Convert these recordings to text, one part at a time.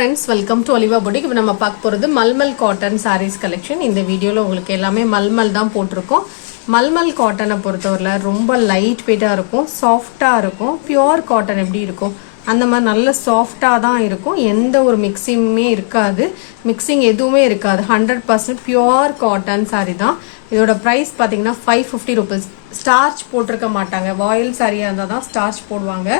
friends, welcome to Oliva Boutique. இப்போ நம்ம பார்க்க போறது மல்மல் காட்டன் sarees collection. இந்த வீடியோல உங்களுக்கு எல்லாமே மல்மல் தான் போட்டுருக்கோம். மல்மல் காட்டனை பொறுத்தவரையில ரொம்ப லைட் வெயிட்டா இருக்கும், சாஃப்டா இருக்கும். பியூர் காட்டன் எப்படி இருக்கும் அந்த மாதிரி நல்ல சாஃப்டா தான் இருக்கும். எந்த ஒரு மிக்சிங்குமே இருக்காது, மிக்சிங் எதுவுமே இருக்காது. 100% பியூர் காட்டன் சாரி தான். இதோட பிரைஸ் பாத்தீங்கன்னா 550 rupees. ஸ்டார்ச் போட்டிருக்க மாட்டாங்க. வாயில் சாரியா இருந்தா தான் ஸ்டார்ச் போடுவாங்க.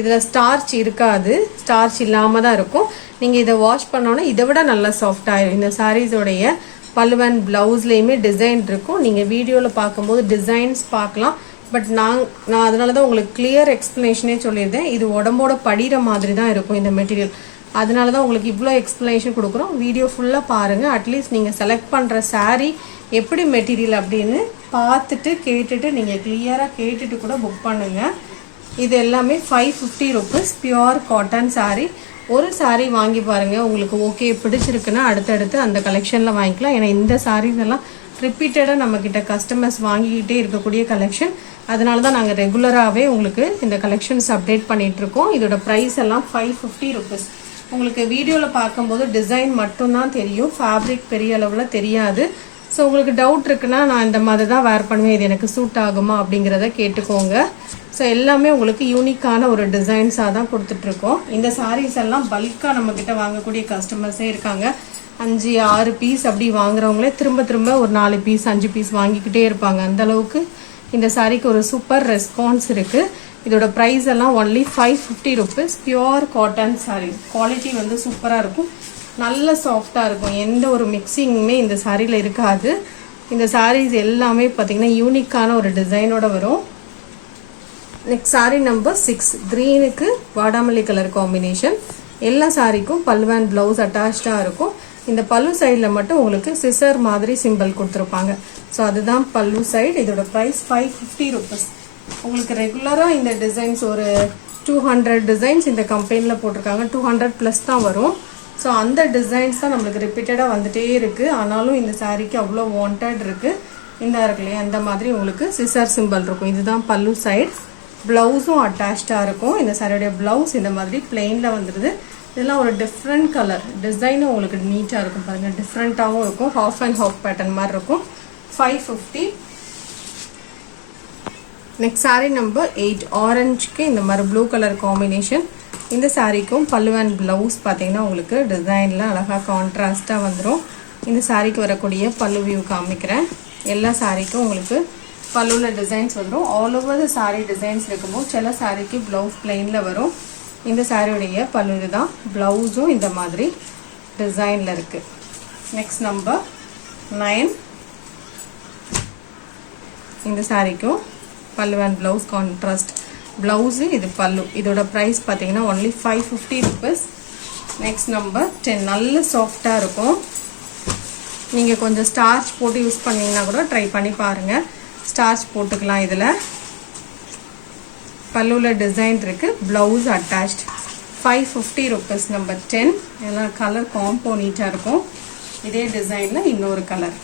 இதுல ஸ்டார்ச் இருக்காது, ஸ்டார்ச் இல்லாம தான் இருக்கும். நீங்க இதை வாஷ் பண்ணோன்னா இதை விட நல்லா சாஃப்ட் ஆயிரும். இந்த சாரீஸோடைய பல்லுவன் பிளவுஸ்லயுமே டிசைன் இருக்கும். நீங்க வீடியோல பார்க்கும்போது டிசைன்ஸ் பார்க்கலாம். பட் நான் அதனால தான் உங்களுக்கு கிளியர் எக்ஸ்பிளனேஷனே சொல்லியிருந்தேன். இது உடம்போட படிகிற மாதிரி தான் இருக்கும் இந்த மெட்டீரியல். அதனால தான் உங்களுக்கு இவ்வளோ எக்ஸ்பிளனேஷன் கொடுக்குறோம். வீடியோ ஃபுல்லாக பாருங்கள். அட்லீஸ்ட் நீங்கள் செலக்ட் பண்ணுற சாரீ எப்படி மெட்டீரியல் அப்படின்னு பார்த்துட்டு கேட்டுட்டு நீங்கள் கிளியராக கேட்டுட்டு கூட புக் பண்ணுங்கள். இது எல்லாமே 550 rupees பியூர் காட்டன் சாரீ. ஒரு சாரீ வாங்கி பாருங்கள், உங்களுக்கு ஓகே பிடிச்சிருக்குன்னா அடுத்தடுத்து அந்த கலெக்ஷனில் வாங்கிக்கலாம். ஏன்னா இந்த சாரீஸ் எல்லாம் ரிப்பீட்டடாக நம்மக்கிட்ட கஸ்டமர்ஸ் வாங்கிக்கிட்டே இருக்கக்கூடிய கலெக்ஷன். அதனால தான் நாங்கள் ரெகுலராகவே உங்களுக்கு இந்த கலெக்ஷன்ஸ் அப்டேட் பண்ணிகிட்ருக்கோம். இதோட ப்ரைஸ் எல்லாம் 550 rupees. உங்களுக்கு வீடியோவில் பார்க்கும்போது டிசைன் மட்டும்தான் தெரியும், ஃபேப்ரிக் பெரிய அளவில் தெரியாது. ஸோ உங்களுக்கு டவுட் இருக்குன்னா நான் இந்த மாதிரி தான் வேர் பண்ணுவேன், இது எனக்கு சூட் ஆகுமா அப்படிங்கிறத கேட்டுக்கோங்க. ஸோ எல்லாமே உங்களுக்கு யூனிக்கான ஒரு டிசைன்ஸாக தான் கொடுத்துட்ருக்கோம். இந்த சாரீஸ் எல்லாம் பல்காக நம்மக்கிட்ட வாங்கக்கூடிய கஸ்டமர்ஸே இருக்காங்க. 5-6 பீஸ் அப்படி வாங்குறவங்களே திரும்ப திரும்ப ஒரு 4 பீஸ் 5 பீஸ் வாங்கிக்கிட்டே இருப்பாங்க. அந்த அளவுக்கு இந்த சாரீக்கு ஒரு சூப்பர் ரெஸ்பான்ஸ் இருக்குது. இதோட ப்ரைஸ் எல்லாம் only 550 rupees. Pure cotton sari. Quality வந்து சூப்பராக இருக்கும், நல்ல சாஃப்டாக இருக்கும். எந்த ஒரு மிக்சிங்குமே இந்த சாரியில் இருக்காது. இந்த சாரீஸ் எல்லாமே பார்த்தீங்கன்னா யூனிக்கான ஒரு டிசைனோட வரும். நெக்ஸ்ட் சாரீ நம்பர் 6, க்ரீனுக்கு வாடாமல்லி கலர் காம்பினேஷன். எல்லா சாரிக்கும் பல்லுவன் பிளவுஸ் அட்டாச்சாக இருக்கும். இந்த பல்லு சைடில் மட்டும் உங்களுக்கு சிசர் மாதிரி சிம்பிள் கொடுத்துருப்பாங்க. ஸோ அதுதான் பல்லு சைடு. இதோட ப்ரைஸ் 550 rupees. உங்களுக்கு ரெகுலராக இந்த டிசைன்ஸ் ஒரு 200 டிசைன்ஸ் இந்த கம்பெனியில் போட்டிருக்காங்க. 200+ தான் வரும். ஸோ அந்த டிசைன்ஸ் தான் நம்மளுக்கு ரிப்பீட்டடாக வந்துட்டே இருக்குது. ஆனாலும் இந்த சாரீக்கு அவ்வளோ வாண்டட் இருக்குது. இந்த இருக்குல்லையே அந்த மாதிரி உங்களுக்கு சிசர் சிம்பிள் இருக்கும். இதுதான் பல்லு சைடு. ப்ளவுஸும் அட்டாச்சாக இருக்கும். இந்த சாரியோடைய ப்ளவுஸ் இந்த மாதிரி பிளெயினில் வந்துடுது. இதெல்லாம் ஒரு டிஃப்ரெண்ட் கலர் டிசைனும் உங்களுக்கு நீட்டாக இருக்கும் பாருங்கள், டிஃப்ரெண்ட்டாகவும் இருக்கும். ஹாஃப் அண்ட் ஹாஃப் பேட்டர்ன் மாதிரி இருக்கும். 550. நெக்ஸ்ட் சாரீ நம்பர் 8, ஆரஞ்சுக்கு இந்த மாதிரி ப்ளூ கலர் காம்பினேஷன். இந்த சாரீக்கும் பல்லு அண்ட் ப்ளவுஸ் பார்த்தீங்கன்னா உங்களுக்கு டிசைனில் அழகாக கான்ட்ராஸ்டாக வந்துடும். இந்த சாரீக்கு வரக்கூடிய பல்லு வியூ காமிக்கிறேன். எல்லா சாரீக்கும் உங்களுக்கு பல்லுவில் டிசைன்ஸ் வந்துடும். All over the sari designs இருக்கும்போது சில சாரீக்கு ப்ளவுஸ் பிளெயினில் வரும். இந்த சாரியுடைய பல்லு இதுதான். ப்ளவுஸும் இந்த மாதிரி டிசைனில் இருக்குது. நெக்ஸ்ட் நம்பர் 9, இந்த சாரீக்கும் பல்லு அண்ட் ப்ளவுஸ் கான்ட்ராஸ்ட். ப்ளவுஸு இது பல்லு. இதோட ப்ரைஸ் பார்த்தீங்கன்னா ஒன்லி 550 rupees. நெக்ஸ்ட் நம்பர் 10, நல்ல சாஃப்டாக இருக்கும். நீங்கள் கொஞ்சம் ஸ்டார்ச் போட்டு யூஸ் பண்ணிங்கன்னா கூட ட்ரை பண்ணி பாருங்கள். ஸ்டார்ச் போட்டுக்கலாம். இதில் பல்லுவில் டிசைன் இருக்குது, ப்ளவுஸ் அட்டாச்ட். 550 rupees. நம்பர் 10. எல்லாம் கலர் காம்போ நீட்டாக இருக்கும். இதே டிசைனில் இன்னொரு கலர்.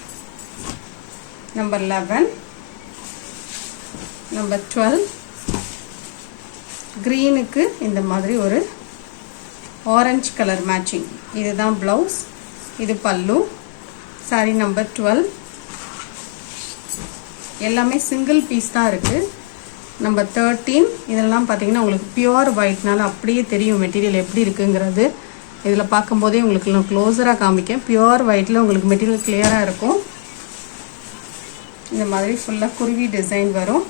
நம்பர் 11, நம்பர் 12, க்ரீனுக்கு இந்த மாதிரி ஒரு ஆரஞ்சு கலர் மேட்சிங். இதுதான் ப்ளவுஸ், இது பல்லு. Sorry number 12. எல்லாமே சிங்கிள் பீஸ் தான் இருக்குது. நம்பர் 13, இதெல்லாம் பார்த்தீங்கன்னா உங்களுக்கு பியூர் ஒயிட்னால அப்படியே தெரியும் மெட்டீரியல் எப்படி இருக்குங்கிறது. இதில் பார்க்கும்போதே உங்களுக்கு நான் க்ளோஸராக காமிக்கேன். பியூர் ஒயிட்டில் உங்களுக்கு மெட்டீரியல் கிளியராக இருக்கும். இந்த மாதிரி ஃபுல்லாக குருவி டிசைன் வரும்.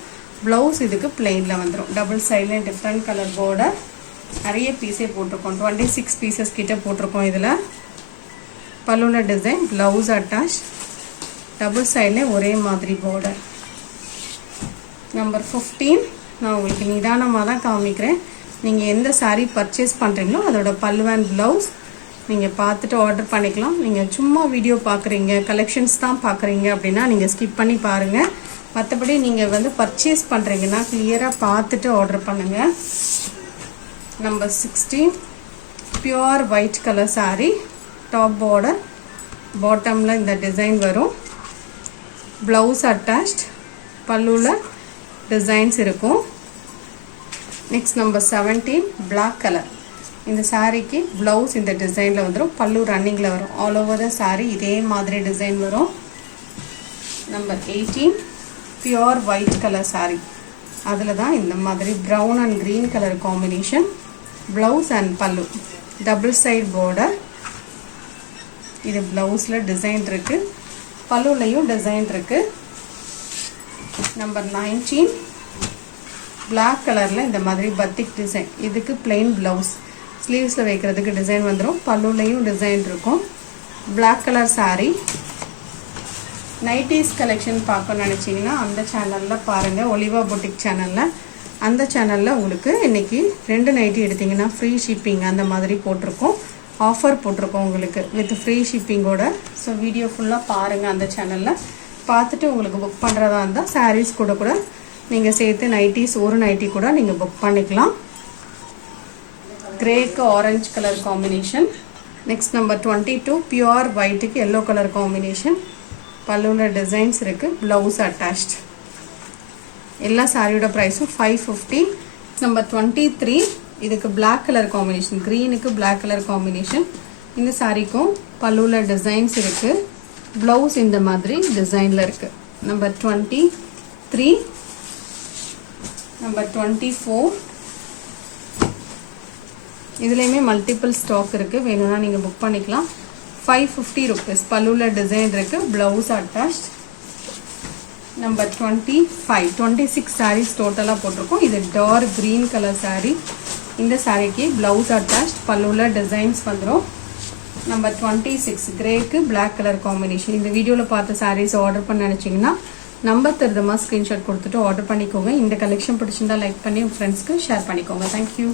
ப்ளவுஸ் இதுக்கு பிளெயினில் வந்துடும். டபுள் சைடில் டிஃப்ரெண்ட் கலர் பார்டர். நிறைய பீஸே போட்டிருக்கோம், 26 பீசஸ் கிட்ட போட்டிருக்கோம். இதில் பல்லுவில் டிசைன், ப்ளவுஸ் அட்டாச், டபுள் சைடில் ஒரே மாதிரி பார்டர். நம்பர் 15, நான் உங்களுக்கு நிதானமாக தான் காமிக்கிறேன். நீங்கள் எந்த சாரீ பர்ச்சேஸ் பண்ணுறீங்களோ அதோட பல்லு அண்ட் ப்ளவுஸ் நீங்கள் பார்த்துட்டு ஆர்டர் பண்ணிக்கலாம். நீங்கள் சும்மா வீடியோ பார்க்குறீங்க, கலெக்ஷன்ஸ் தான் பார்க்குறீங்க அப்படின்னா நீங்கள் ஸ்கிப் பண்ணி பாருங்கள். மற்றபடி நீங்கள் வந்து பர்ச்சேஸ் பண்ணுறீங்கன்னா கிளியராக பார்த்துட்டு ஆர்டர் பண்ணுங்கள். Number 16, pure white colour sari. Top border, பாட்டமில் இந்த டிசைன் வரும். ப்ளவுஸ் அட்டாச்ட், பல்லுவில் டிசைன்ஸ் இருக்கும். Next number 17, black colour. இந்த சாரீக்கு ப்ளவுஸ் இந்த டிசைனில் வந்துடும். பல்லு ரன்னிங்கில் வரும். ஆல் ஓவர் த சாரீ இதே மாதிரி டிசைன் வரும். Number 18 pure white colour sari. அதில் தான் இந்த மாதிரி brown and green colour combination. Blouse and pallu double side border. இது ப்ளவுஸில் டிசைன் இருக்குது, பல்லுலையும் டிசைன் இருக்குது. நம்பர் 19 பிளாக் கலரில் இந்த மாதிரி பத்திக் டிசைன். இதுக்கு பிளெயின் ப்ளவுஸ், ஸ்லீவ்ஸில் வைக்கிறதுக்கு டிசைன் வந்துடும். பல்லுலையும் டிசைன் இருக்கும். Black colour sari. Nighties collection பார்க்க நினச்சிங்கன்னா அந்த சேனலில் பாருங்கள், ஒலிவா பொட்டிக் சேனலில். அந்த சேனலில் உங்களுக்கு இன்றைக்கி 2 நைட்டி எடுத்திங்கன்னா ஃப்ரீ ஷிப்பிங் அந்த மாதிரி போட்டிருக்கோம். ஆஃபர் போட்டிருக்கோம் உங்களுக்கு வித் ஃப்ரீ ஷிப்பிங்கோட. ஸோ வீடியோ ஃபுல்லாக பாருங்கள். அந்த சேனலில் பார்த்துட்டு உங்களுக்கு புக் பண்ணுறதா இருந்தால் சாரீஸ் கூட நீங்கள் சேர்த்து நைட்டிஸ் ஒரு நைட்டி கூட நீங்கள் புக் பண்ணிக்கலாம். கிரேக்கு orange colour combination. Next number 22 pure ஒயிட்டுக்கு எல்லோ கலர் காம்பினேஷன். பல்லுவில் டிசைன்ஸ் இருக்குது, ப்ளவுஸ் அட்டாச்ட். எல்லா சாரியோட ப்ரைஸும் 550. நம்பர் 23 இதுக்கு பிளாக் கலர் காம்பினேஷன், க்ரீனுக்கு பிளாக் கலர் காம்பினேஷன். இந்த சாரிக்கும் பல்லுவில் டிசைன்ஸ் இருக்குது, ப்ளவுஸ் இந்த மாதிரி டிசைனில் இருக்குது. நம்பர் 23. நம்பர் 24 இதுலேயுமே மல்டிபிள் ஸ்டாக் இருக்குது, வேணும்னா நீங்கள் புக் பண்ணிக்கலாம். 550 rupees. பல்லுவில் டிசைன் இருக்குது, ப்ளவுஸ் அட்டாச்ட். நம்பர் 25 26 சாரீஸ் டோட்டலாக போட்டிருக்கோம். இது டார்க் க்ரீன் கலர் சாரீ. இந்த சாரீக்கு ப்ளவுஸ் அட்டாச்ட், பல்லுவில் டிசைன்ஸ் வந்துடும். நம்பர் 26 கிரேக்கு பிளாக் கலர் காம்பினேஷன். இந்த வீடியோவில் பார்த்த சாரீஸ் ஆர்டர் பண்ண நினச்சிங்கன்னா நம்பர் தருதமாக ஸ்க்ரீன்ஷாட் கொடுத்துட்டு ஆர்டர் பண்ணிக்கோங்க. இந்த கலெக்ஷன் பிடிச்சிருந்தா லைக் பண்ணி உங்கள் ஃப்ரெண்ட்ஸ்க்கு ஷேர் பண்ணிக்கோங்க. தேங்க்யூ.